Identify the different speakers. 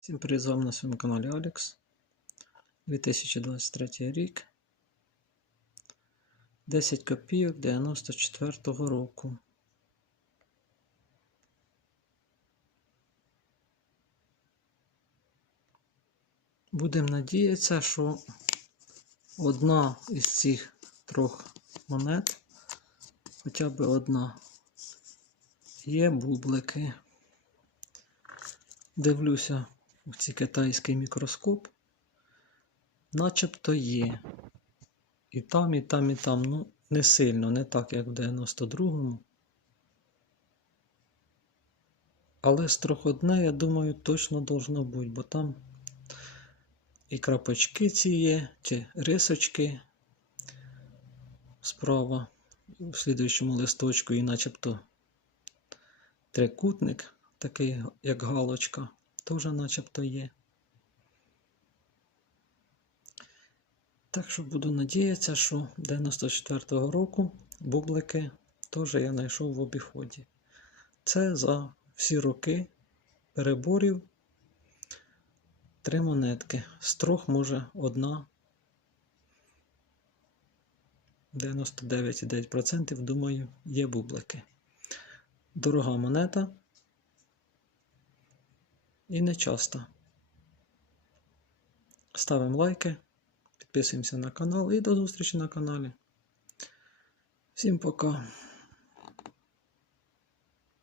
Speaker 1: Всім привіт, з вами на своєму каналі Алекс. 2023 рік. 10 копійок 94-го року. Будемо надіятися, що одна із цих трьох монет, хоча б одна, є бублики. Дивлюся в цей китайський мікроскоп. Начебто є. І там, і там, і там. Ну, не сильно, не так, як в 92-му. Але з трьох одне, я думаю, точно должно бути, бо там і крапочки ці є, чи рисочки справа в слідуючому листочку, і начебто трикутник, такий, як галочка, теж начебто є. Так що буду надіятися, що 94-го року бублики теж я знайшов в обіході. Це за всі роки переборів три монетки. З трьох може одна. 99,9% думаю, є бублики. Дорога монета. І не часто. Ставимо лайки, підписуємося на канал і до зустрічі на каналі. Всім пока!